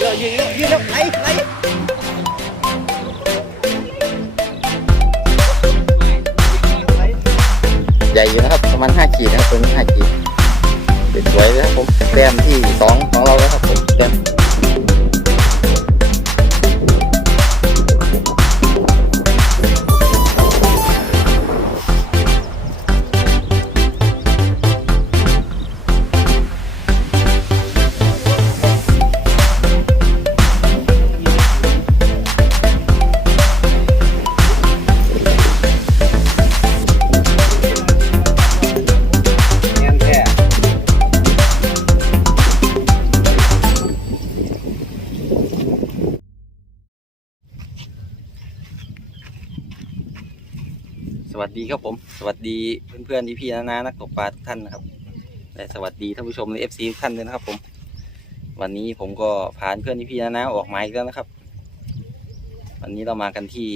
ยืนยืนยืนแล้วไหลไหลใหญ่อยู่นะครับประมาณ5ขีดนะครับตัวนี้5ขีดเป็นสวยนะครับผมแต้มที่2ของเราแล้วครับผมแต้ม วัสดีครับผม สวัสดีเพื่อนๆพี่ๆนานานักตกปลาทุกท่านนะครับและสวัสดีท่านผู้ชมใน FC ทุกท่านด้วยนะครับ ผม วันนี้ผมก็พาเพื่อนพี่ๆนานาออกหมายแล้วนะครับ วันนี้เรามากันที่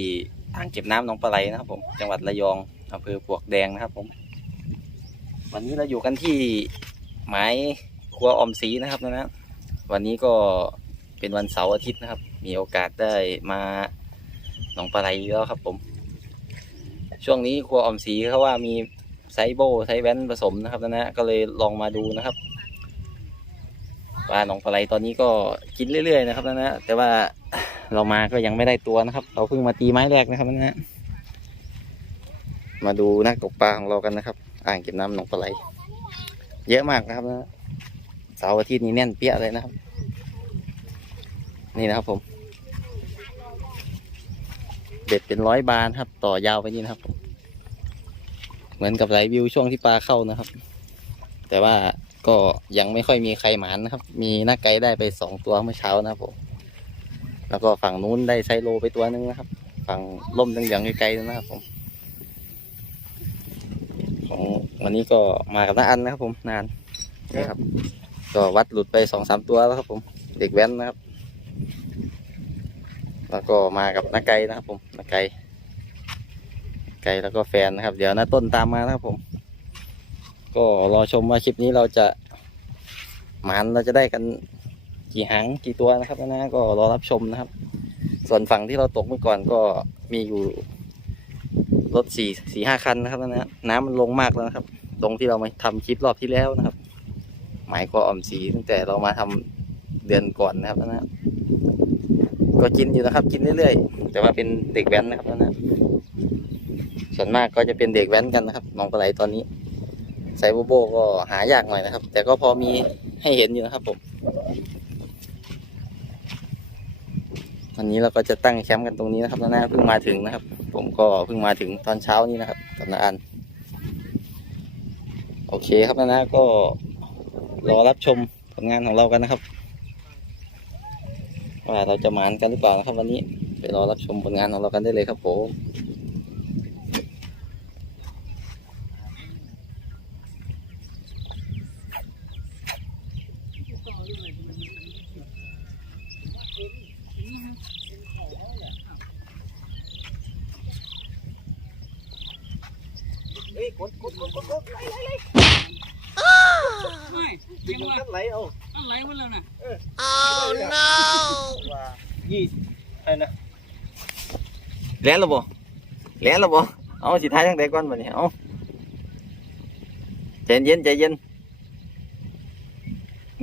อ่างเก็บน้ำหนองปลาไหลนะครับ ผม จังหวัดระยองอำเภอปวกแดงนะครับ ผม วันนี้เราอยู่กันที่หมายครัวออมศรีนะครับนะนะวันนี้ก็เป็นวันเสาร์อาทิตย์นะครับ มีโอกาสได้มาหนองปลาไหลแล้วครับ ผม ช่วงนี้ครัวออมศรีเขาว่ามีไซโบไซแวนผสมนะครับนะนะก็เลยลองมาดูนะครับปลาหนองปลาไหลตอนนี้ก็กินเรื่อยๆนะครับนะนะแต่ว่าเรามาก็ยังไม่ได้ตัวนะครับเราเพิ่งมาตีไม้แรกนะครับนะนะมาดูนักตกปลาของเรากันนะครับ อ่างเก็บน้ำหนองปลาไหลเยอะมากนะครับนะเสาร์อาทิตย์นี้แน่นเปี้ยเลยนะครับ นี่นะครับผม เบ็ดเป็นร้อยบานครับ ต่อยาวไปนี่นะครับ เหมือนกับไหลวิวช่วงที่ปลาเข้านะครับ แต่ว่าก็ยังไม่ค่อยมีใครหมานนะครับ มีนักไกด์ได้ไปสองตัวเมื่อเช้านะครับผมแล้วก็ฝั่งนู้นได้ไซโลไปตัวนึงนะครับ ฝั่งล่มตั้งอย่างไกลๆนะครับผมของวันนี้ก็มากับน้าอันนะครับ ผมนานนี่ครับ ก็วัดหลุดไปสองสามตัวแล้วครับ ผม เด็กแว้นนะครับ แล้วก็มากับน้าไก่นะครับผมน้าไก่ไก่แล้วก็แฟนนะครับ เดี๋ยวน้าต้นตามมานะครับผม ก็รอชมว่าคลิปนี้เราจะหมันเราจะได้กันกี่หางกี่ตัวนะครับนะก็รอรับชมนะครับ ส่วนฝั่งที่เราตกเมื่อก่อนก็มีอยู่รถสี่สี่ห้าคันนะครับนะน้ำมันลงมากแล้วนะครับ ตรงที่เรามาทำคลิปรอบที่แล้วนะครับ หมายก็อ่อมสีตั้งแต่เรามาทำเดือนก่อนนะครับนะ ก็กินอยู่นะครับ กินเรื่อยๆ แต่ว่าเป็นเด็กแว้นนะครับนะส่วนมากก็จะเป็นเด็กแว้นกันนะครับน้องปลาไหลตอนนี้ไซโบโบก็หายากหน่อยนะครับ แต่ก็พอมีให้เห็นอยู่นะครับผมวันนี้เราก็จะตั้งแคมป์กันตรงนี้นะครับนะเพิ่งมาถึงนะครับ ผมก็เพิ่งมาถึงตอนเช้านี้นะครับกับนาอันโอเคครับนะนะก็รอรับชมผลงานของเรากันนะครับ ว่าเราจะหมานกันหรือเปล่านะครับวันนี้ไปรอรับชมผลงานของเรากันได้เลยครับผมเฮ้ยกดกดกดกดกดไหลไหลไหล ไม่ ดึ ยัง งว่า กันไหลเอา อะไรวะแล้วนะ ว่ายี่อะไรนะ แล้วหรอบ่แล้วหรอบ่เอาสิท้ายทั้งแต่ก่อนบ่เนี่ยเอาใจเย็นใจเย็น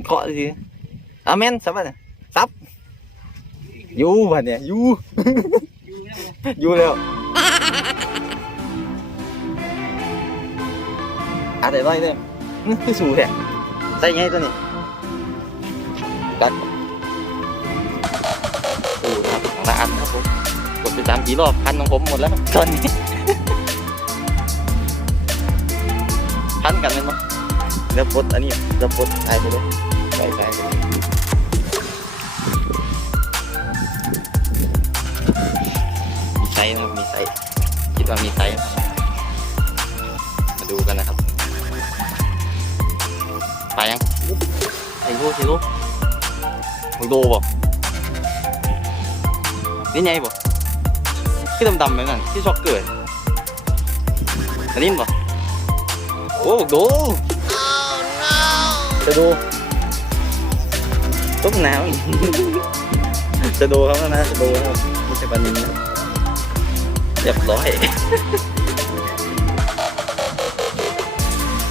เคาะ สิอาเมนสับเนี่ยสับอยู่บ่เนี่ยอยู่อยู่แล้ววะอยู่แล้วอาแต่ร้อยเนี่ยคือสูงแท้ใส่ไงตัวนี้กัดโอ้ครับของละอันครับผมกดไปสามกี่รอบพันของผมหมดแล้วครับตอนนี้พันกันเลยมั้งเดี๋ยวปลดอันนี้เดี๋ยวปลดใส่ไปเลยใส่ใส่ไปเลยมีไซส์นะครับมีไซส์คิดว่ามีไซส์นะครับมาดูกันนะครับไปยังไอ้ลูกไอ้ลูกมึงดูบ่นี่ไงบ่ คือดำๆแบบนั้นที่ช็อกเกิดอันนี้บ่โอ้ดูจะดูต้มน้ำจะดูเขาแล้วนะจะดูครับไม่ใช่ปลานินนะเรียบร้อย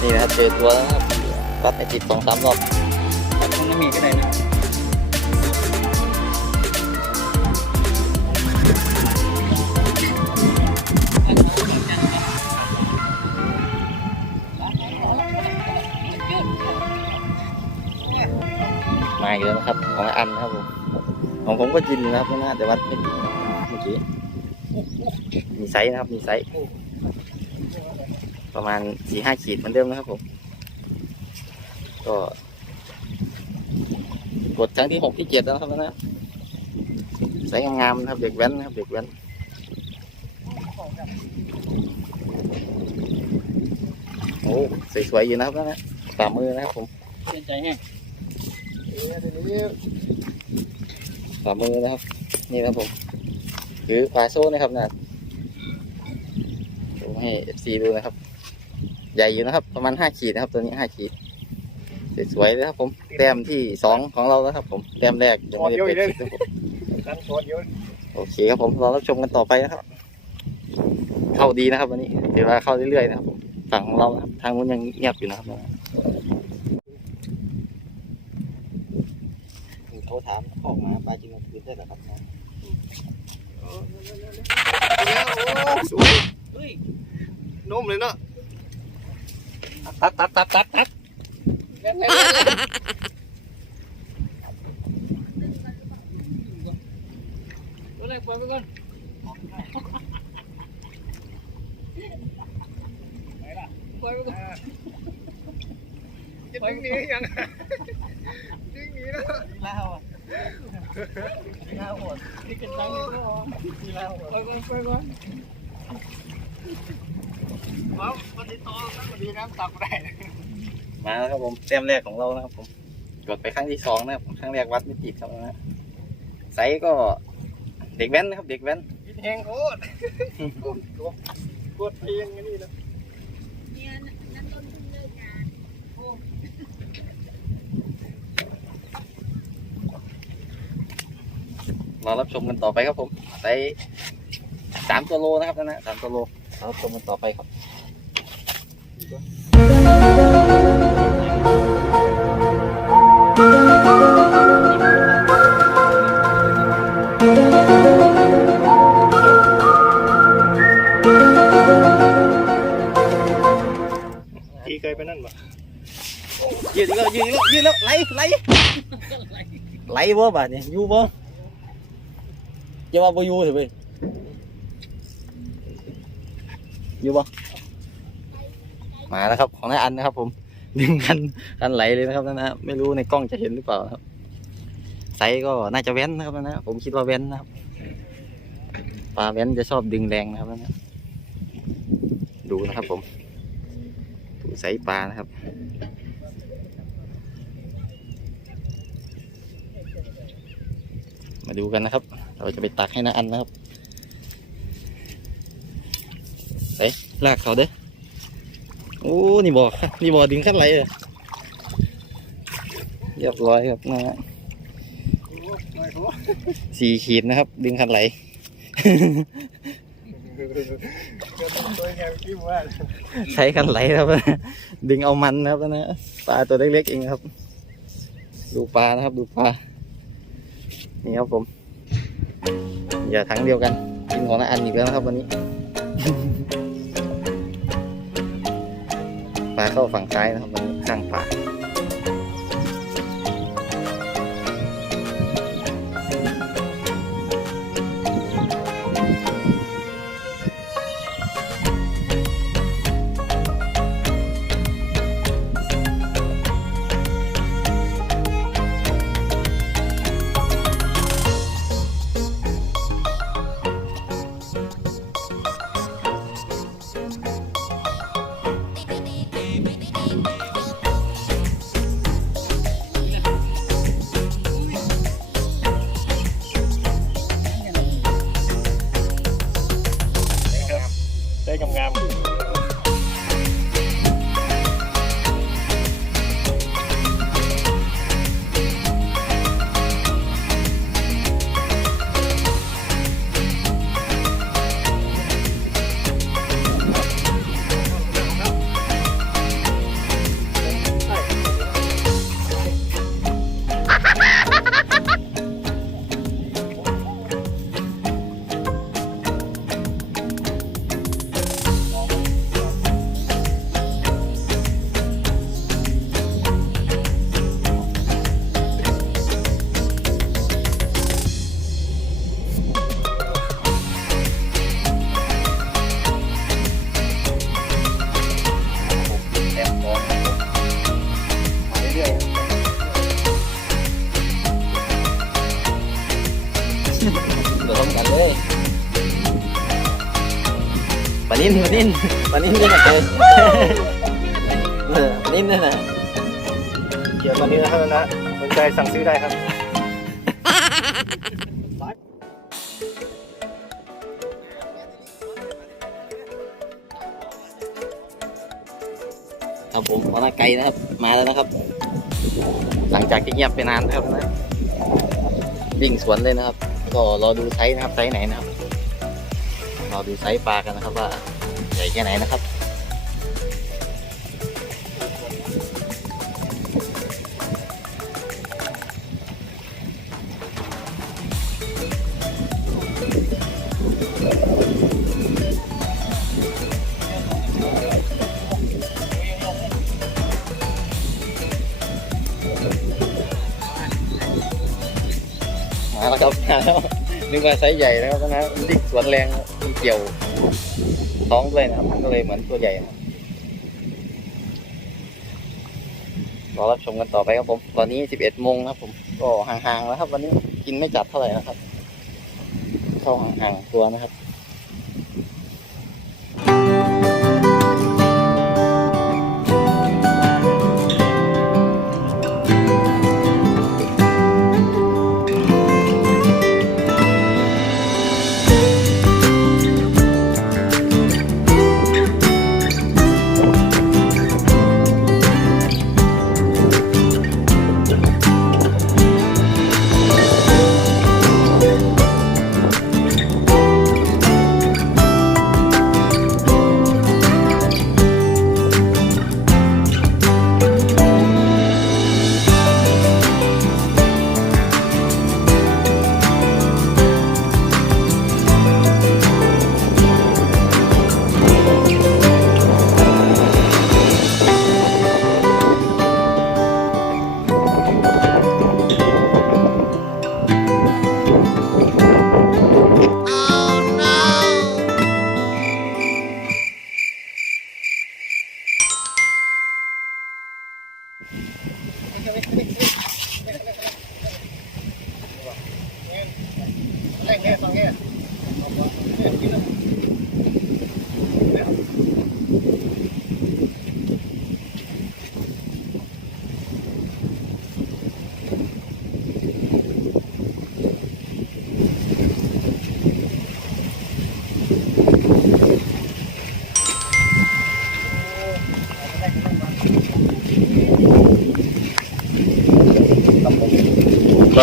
นี่นะครับเจอตัวแล้วครับวัดไปติดสองสามรอบ นะครับ ของอันนะครับผมของผมก็กินนะครับน่าจะวัดไม่ดีนะครับเมื่อกี้มีไซส์นะครับ มีไซส์ประมาณสี่ห้าขีดเหมือนเดิมนะครับผม ก็กดครั้งที่หกที่เจ็ดแล้วครับนะไซส์งามๆนะครับ เด็กแว้นนะครับ เด็กแว้นโอ้สวยๆอยู่นะครับนะฝ่ามือนะครับผมเสียใจแห้ง ฝ่ามือนะครับ นี่นะครับผมหรือปลาโซ่นะครับนะดูให้เอฟซีดูนะครับ ใหญ่อยู่นะครับ ประมาณห้าขีดนะครับ ตัวนี้ห้าขีดสวยๆเลยครับผมแต้มที่สองของเราแล้วครับ ผมแต้มแรกยังไม่ได้เป็นครับผมกันตัวเดียวโอเคครับผมรอรับชมกันต่อไปนะครับ เข้าดีนะครับ วันนี้ถือว่าเข้าเรื่อยๆนะครับ ฝั่งของเราทางนู้นยังเงียบอยู่นะครับโทรถามออกมาปลาจริงมันคืนได้หรอครับสวยเฮ้ยนุ่มเลยเนาะตัดตัดตัดตัดตัดอะไรปล่อยไปก่อนปล่อยไปก่อนจะดึงหนียังดึงหนีแล้วลาวอะ ลาวหดนี่กันตังค์ก็ออกลาวปก่อนไปก่อนว้าวันนี้ตองนะวันนี้น้ำตักได้มาแล้วครับผมแต้มแรกของเรานะครับ ผมกดไปครั้งที่สองนะครับครั้งแรกวัดไม่ติดครับนะไซส์ก็เด็กแว้นนะครับ เด็กแว้นกินแหงโคตรกดเพลงนี่นะ เนี่ยนั่นต้นเพิ่งเลิกงาน รอรับชมกันต่อไปครับผมไซส์สามตัวโลนะครับนะสามตัวโลรอรับชมกันต่อไปครับทีเคยไปนั่นปะยืดอีกแล้วยืดอีกแล้วยืดแล้วไหลไหลไหลบ่บาดเนี่ยอยู่บ่ อย่าว่าบ่อยู่เถอะเว้ยอยู่บ่มาแล้วครับ ของนายอันนะครับ ผมดึงกันกันไหลเลยนะครับนั่นนะไม่รู้ในกล้องจะเห็นหรือเปล่าครับไซส์ก็น่าจะแว้นนะครับนั่นนะผมคิดว่าแว้นนะครับปลาแว้นจะชอบดึงแรงนะครับนั่นนะดูนะครับ ผมดูไซส์ปลานะครับมาดูกันนะครับ เราจะไปตักให้นาอันนะครับเฮ้ลากเขาเด้อโอ้นี่บ่อนี่บ่อดึงขั้นไหลเลยเรียบร้อยครับนะฮะสี่ขีดนะครับ ดึงขั้นไหล่ใช้ขั้นไหลครับ ดึงเอามันนะครับนะปลาตัวเล็กๆเองครับ ดูปลานะครับ ดูปลานี่ครับผม อย่าถังเดียวกัน กินของนาอันอีกแล้วนะครับวันนี้ ปลาเข้าฝั่งซ้ายนะครับวันนี้ข้างปลา นิ่นปลานิ่นปลานิ่นด้วยนะเออเออปลานิ่นด้วยนะเกี่ยวตอนนี้นะครับนะสนใจสั่งซื้อได้ครับครับผมหัวหน้าไก่นะครับ มาแล้วนะครับ หลังจากที่เงียบไปนานนะครับนะวิ่งสวนเลยนะครับ ก็รอดูไซส์นะครับไซส์ไหนนะครับรอดูไซส์ปลากันนะครับว่า ใหญ่แค่ไหนนะครับมาแล้วครับมาแล้วนึกว่าไซส์ใหญ่นะครับนะมันดิกสวนแรงมันเกี่ยว ท้องด้วยนะครับ ก็เลยเหมือนตัวใหญ่ครับรอรับชมกันต่อไปครับผม ตอนนี้สิบเอ็ดโมงนะครับผม ก็ห่างๆแล้วครับ วันนี้กินไม่จัดเท่าไหร่นะครับ เข้าห่างๆตัวนะครับ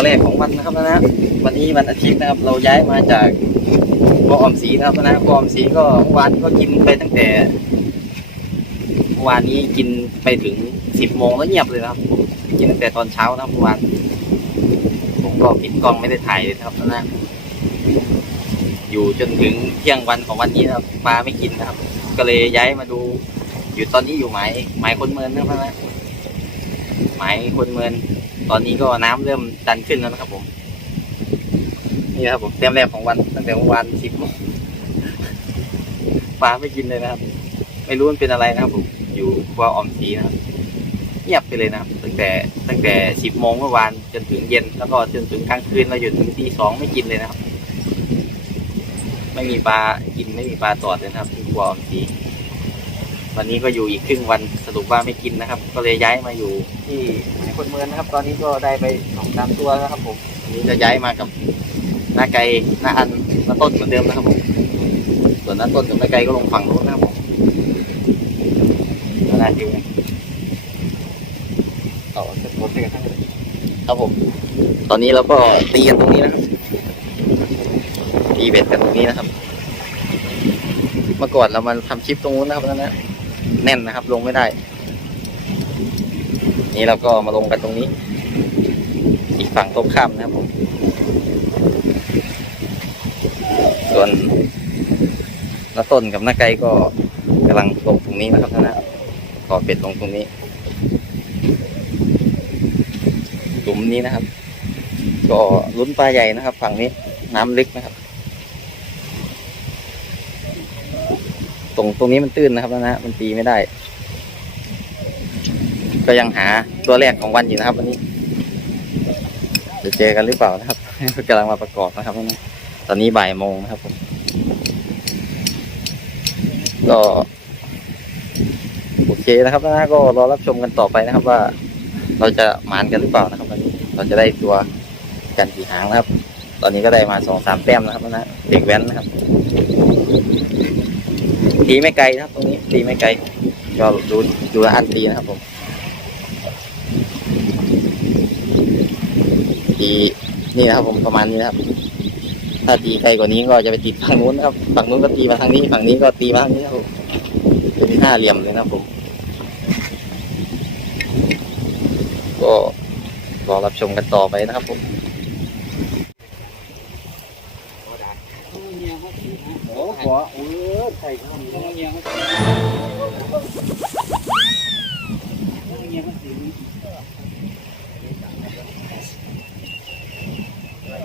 ตัวแรกของวันนะครับนะนะวันนี้วันอาทิตย์นะครับ เราย้ายมาจากบ่ออมสีนะครับนะบ่ออมสีก็เมื่อวานก็กินไปตั้งแต่เมื่อวานนี้กินไปถึงสิบโมงแล้วเงียบเลยนะครับ กินตั้งแต่ตอนเช้านะครับเมื่อวานผมก็ปิดกล้องไม่ได้ถ่ายเลยนะครับนะอยู่จนถึงเที่ยงวันของวันนี้นะครับปลาไม่กินนะครับ ก็เลยย้ายมาดู อยู่ตอนนี้อยู่หมายหมายคนเมินนะครับนะหมายคนเมิน ตอนนี้ก็น้ำเริ่มดันขึ้นแล้วนะครับ ผม นี่ครับผมเต็มแรกของวันตั้งแต่วานสิบโมงปลาไม่กินเลยนะครับ ไม่รู้มันเป็นอะไรนะครับ ผมอยู่ว่าออมสีนะครับเงียบไปเลยนะครับตั้งแต่ตั้งแต่สิบโมงเมื่อวานจนถึงเย็น แล้วก็จนถึงกลางคืนเราอยู่ถึงตีสองไม่กินเลยนะครับ ไม่มีปลากินไม่มีปลาตอดเลยนะครับที่กัวออมสี วันนี้ก็อยู่อีกครึ่งวันสรุปว่าไม่กินนะครับ ก็เลยย้ายมาอยู่ที่หมายคนเมืองนะครับ ตอนนี้ก็ได้ไปสองสามตัวแล้วครับผมอันนี้จะย้ายมากับหน้าไก่หน้าอันหน้าต้นเหมือนเดิมนะครับผมส่วนหน้าต้นกับหน้าไก่ก็ลงฝั่งโน้นนะครับผมน่าจิวนะเอาจะโพสกันทั้งเลยครับผม ตอนนี้เราก็ตีกันตรงนี้นะครับตีเบ็ดกันตรงนี้นะครับ เมื่อก่อนเรามาทำคลิปตรงนู้นนะครับนั่นนะ แน่นนะครับ ลงไม่ได้ นี่เราก็มาลงกันตรงนี้ อีกฝั่งตรงข้ามนะครับผมส่วนน้าต้นกับน้าไกก็กำลังลงตรงนี้นะครับนะก่อเป็ดลงตรงนี้หลุมนี้นะครับ ก็ลุ้นปลาใหญ่นะครับ ฝั่งนี้น้ำลึกนะครับ รงตรงนี้มันตื้นนะครับนะฮะมันตีไม่ได้ ก็ยังหาตัวแรกของวันอยู่นะครับ วันนี้จะเจอกันหรือเปล่านะครับกำลังมาประกอบนะครับวันนี้ตอนนี้บ่ายโมงนะครับผมก็โอเคนะครับนะก็รอรับชมกันต่อไปนะครับ ว่า เราจะหมานกันหรือเปล่านะครับวันนี้เราจะได้ตัวกันกี่หางนะครับ ตอนนี้ก็ได้มาสองสามแต้มนะครับนะเด็กแว้นนะครับ ตีไม่ไกลนะครับ ตรงนี้ตีไม่ไกล ก็ดูดูอันตีนะครับผมตีนี่นะครับผมประมาณนี้นะครับ ถ้าตีไกลกว่านี้ก็จะไปติดฝั่งนู้นนะครับฝั่งนู้นก็ตีมาทางนี้ฝั่งนี้ก็ตีมาทางนี้นะครับเป็นห้าเหลี่ยมเลยนะครับผม ก็รอรับชมกันต่อไปนะครับผม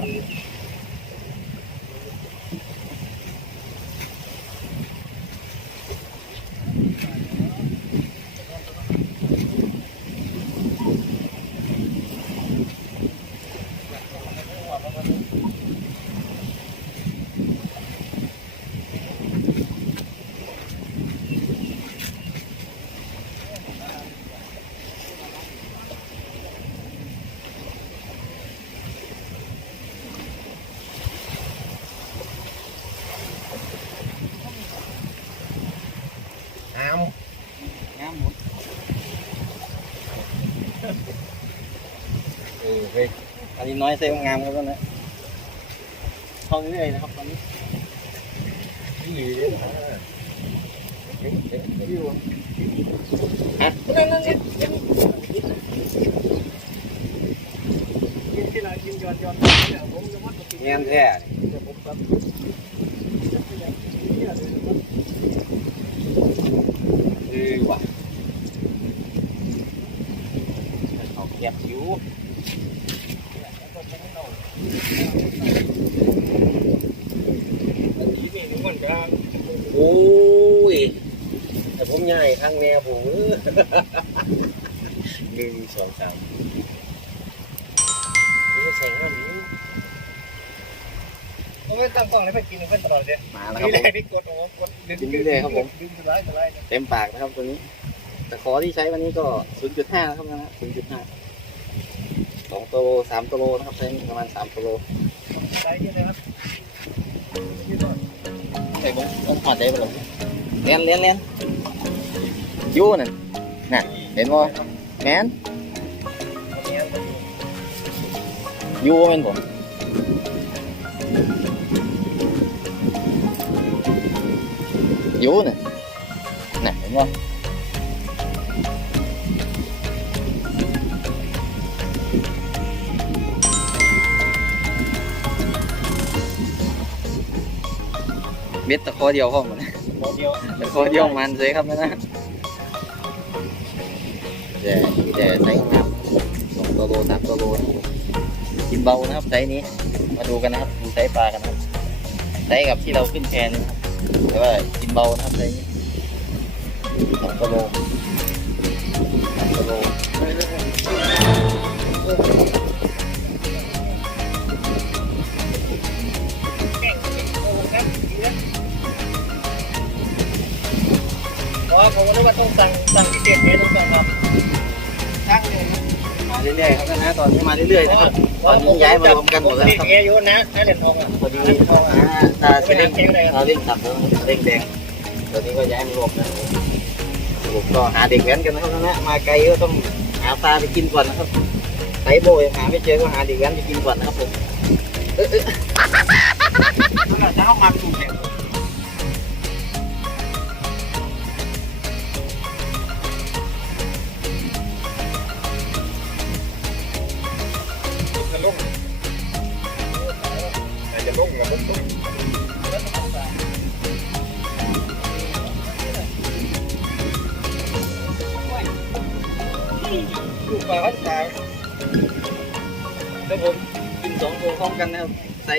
dude. อันนี้น้อยเซ็งามครับนะเข้าเรื่อย โอ้ย แต่ผมใหญ่ข้างแนวผมหนึ่งสองสามนี่ใส่ห้าหมูผมไม่ตั้งกล้องเลยเพื่อกินเพื่อนตลอดเลยมาแล้วคนี่รับเลผมยที่กดโอ้กดดึงกินเรื่อยๆครับผมดึงสบายสบายเต็มปากนะครับตัวนี้ แต่ขอที่ใช้วันนี้ก็ 0.5นะครับนะ0.5ส องตัวโลสามตัวโลนะครับใช้ประมาณสามตัวโลสบายที่เลยครับใส่บงต้งหอดใจไปเลยเลี้ยนเลี้ยนเลี้ยนยูนั่นน่ะเห็นบ่แมนยูเป็นผมยูน่ะน่ะเห็นบ่ เบ็ดตะคอเดียวห้อมันตะคอเดียวมันเลยครับนะนะแต่แต่ใส่งามสองตัวโลสามตัวโลกินเบานะครับไซส์นี้ มาดูกันนะครับดูไซส์ปลากันนะครับไซส์กับที่เราขึ้นแพเลยนะครับแต่ว่ากินเบานะครับไซส์นี้สองตัวโลสามตัวโล เพราะผมรู้ว่าต้องสั่งสั่งพิเศษเนี่ยต้องสั่งครับช่างเนี่ยมาเรื่อยๆครับนะตอนนี้มาเรื่อยๆนะครับตอนนี้ย้ายมารวมกันหมดแล้วครับเออยู่นะนั่นเหรียญทองอะพอดีตาเร่งเราเร่งตับแล้วเร่งแดงตอนนี้ก็ย้ายมารวมกันผมก็หาเด็กแว้นกันนะครับนะมาไกลก็ต้องหาปลาไปกินก่อนนะครับไตโบยหาไม่เจอก็หาเด็กแว้นไปกินก่อนนะครับผมเออเออนั่นจะเข้ามาถูกแข่ กันนะครับใส่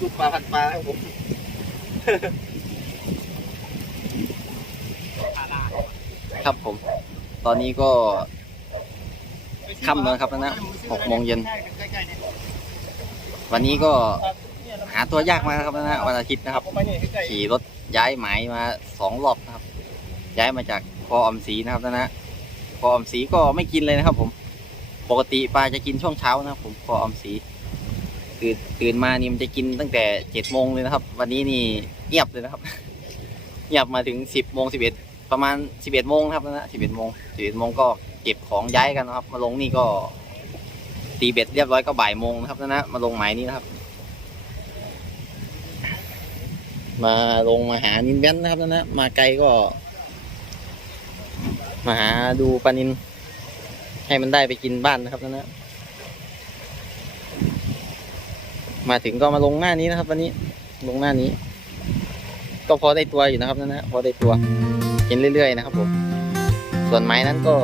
ลูกปลาผัดปลาครับผมครับผม ตอนนี้ก็ค่ำแล้วครับนะหกโมงเย็น วันนี้ก็หาตัวยากมากครับนะวันอาทิตย์นะครับ ขี่รถย้ายหมายมาสองรอบนะครับ ย้ายมาจากคออมสีนะครับนะคออมสีก็ไม่กินเลยนะครับ ผม ปกติปลาจะกินช่วงเช้านะครับ ผมคออมสี ตื่นตื่นมานี่มันจะกินตั้งแต่เจ็ดโมงเลยนะครับ วันนี้นี่เงียบเลยนะครับ เงียบมาถึงสิบโมงสิบเอ็ดประมาณสิบเอ็ดโมงครับนะนะสิบเอ็ดโมงสิบเอ็ดโมงก็เก็บของย้ายกันนะครับ มาลงนี่ก็ตีเบ็ดเรียบร้อยก็บ่ายโมงนะครับนะนะมาลงหมายนี้นะครับ มาลงมาหานินแบนนะครับนะนะมาไกลก็ มาหาดูปลานิน ให้มันได้ไปกินบ้านนะครับนะนะ มาถึงก็มาลงหน้านี้นะครับวันนี้ลงหน้านี้ ก็พอได้ตัวอยู่นะครับนะนนะพอได้ตัวกินเรื่อยๆนะครับผมส่วนไม้นั้นก็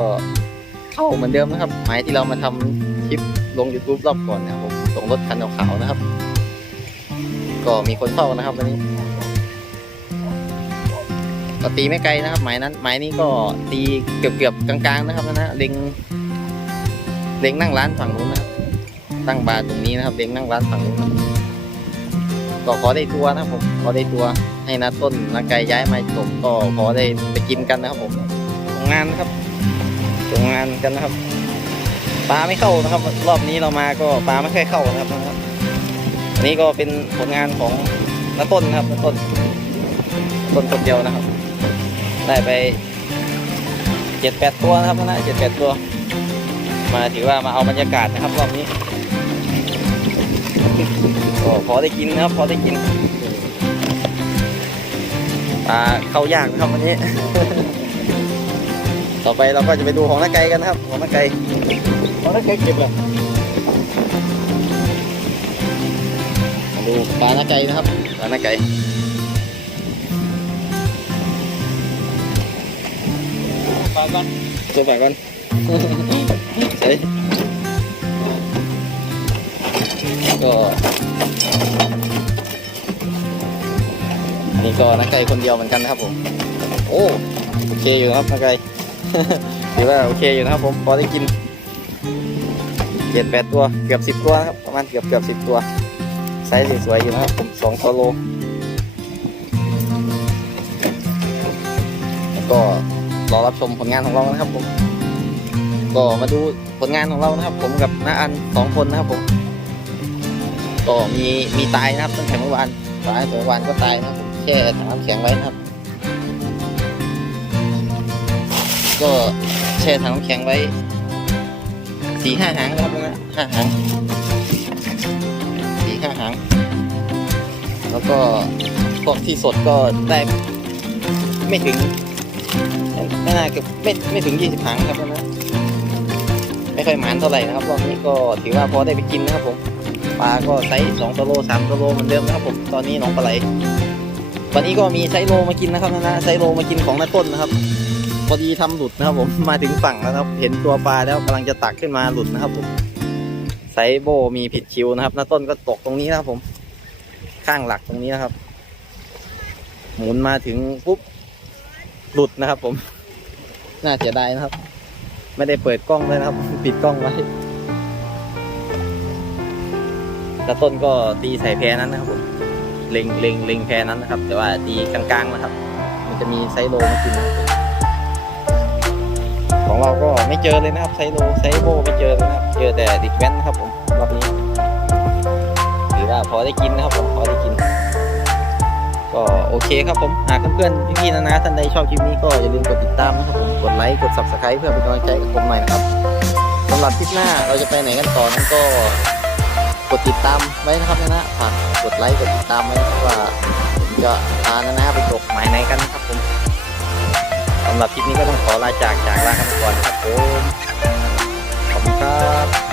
เข้าเหมือนเดิมนะครับ ไม้ที่เรามาทำคลิปลง YouTube รอบก่อนนะครับผมส่งรถคันขาวๆนะครับ ก็มีคนเฝ้านะครับวันนี้ก็ตีไม่ไกลนะครับหมายนั้นหมายนี้ก็ตีเกือบๆกลางๆนะครับนะนะเล็งเล็งนั่งร้านฝั่งนู้นนะครับ ตั้งบาร์ตรงนี้นะครับเล็งนั่งร้านฝั่งนู้นครับก็ขอได้ตัวนะครับผมขอได้ตัวให้นาต้นนาไกย้ายมาจบก็ขอได้ไปกินกันนะครับผมส่งงานนะครับส่งงานกันนะครับปลาไม่เข้านะครับ รอบนี้เรามาก็ปลาไม่ค่อยเข้านะครับนะครับอันนี้ก็เป็นผลงานของนาต้นนะครับนาต้นต้นคนเดียวนะครับ ได้ไปเจ็ดแปดตัวนะครับนะเจ็ดแปดตัว มาถือว่ามาเอาบรรยากาศนะครับรอบนี้ ก็พอได้กินนะครับพอได้กินปลาเข้ายากนะครับวันนี้ ต่อไปเราก็จะไปดูของนักไก่กันนะครับ ของนักไก่เพราะถ้าเคยเก็บเลยมาดูปลานักไก่นะครับปลานักไก่ปลาก่อนตัวปลาก่อนใช่ ก็ นี่ก็นักไก่คนเดียวเหมือนกันนะครับผม โอ้โอเคอยู่ครับนักไก่ถือว่าโอเคอยู่นะครับผมพอได้กินเจ็ดแปดตัวเกือบสิบตัวนะครับประมาณเกือบเกือบสิบตัวไซส์สวยๆอยู่นะครับผมสองโลแล้วก็รอรับชมผลงานของเรานะครับผมก็มาดูผลงานของเรานะครับ ผมกับน้าอันสองคนนะครับผม ก็มีมีตายนะครับตั้งแต่เมื่อวานตายตั้งแต่เมื่อวานก็ตายนะครับผมแช่ถังน้ำแข็งไว้นะครับ ก็แช่ถังน้ำแข็งไว้สี่ห้าหางนะครับนะห้าหางสี่ห้าหาง แล้วก็พวกที่สดก็ได้ไม่ถึงไม่น่าเกือบไม่ไม่ถึงยี่สิบหางครับนะไม่ค่อยหมานเท่าไหร่นะครับรอบนี้ก็ถือว่าพอได้ไปกินนะครับผม ปลาก็ไซส์สองกิโลสามกิโลเหมือนเดิมนะครับผมตอนนี้หนองปลาไหลวันนี้ก็มีไซส์โลมากินนะครับนะนะไซส์โลมากินของน้าต้นนะครับ พอดีทำหลุดนะครับผมมาถึงฝั่งแล้วครับ เห็นตัวปลาแล้วกำลังจะตักขึ้นมาหลุดนะครับผมไซส์โบมีผิดคิวนะครับน้าต้นก็ตกตรงนี้นะครับผม ข้างหลักตรงนี้นะครับ หมุนมาถึงปุ๊บหลุดนะครับผม น่าเสียดายนะครับ ไม่ได้เปิดกล้องเลยนะครับ ปิดกล้องไว้ ตาต้นก็ตีใส่แพนั้นนะครับผมเล็งเล็งเล็งแพนั้นนะครับ แต่ว่าตีกลางๆนะครับ มันจะมีไซโลมากินของเราก็ไม่เจอเลยนะครับไซโลไซโบไม่เจอเลยนะครับเจอแต่ดิกแว้นนะครับผมรอบนี้ถือว่าพอได้กินนะครับผมพอได้กิน ก็โอเคครับผมหากเพื่อนๆพี่ๆนะนะท่านใดชอบคลิปนี้ก็อย่าลืมกดติดตามนะครับผมกดไลค์กด subscribe เพื่อเป็นกำลังใจกับผมหน่อยนะครับสำหรับคลิปหน้าเราจะไปไหนกันต่อนั้นก็ ดติดตามไว้นะครับนะนะฝากกดไลค์กดติดตามไว้นะครับว่าผมจะพานะนะไปตกหมายไหนกันนะครับผมสำหรับคลิปนี้ก็ต้องขอลาจากจากลากันไปก่อนครับผมขอบคุณครับ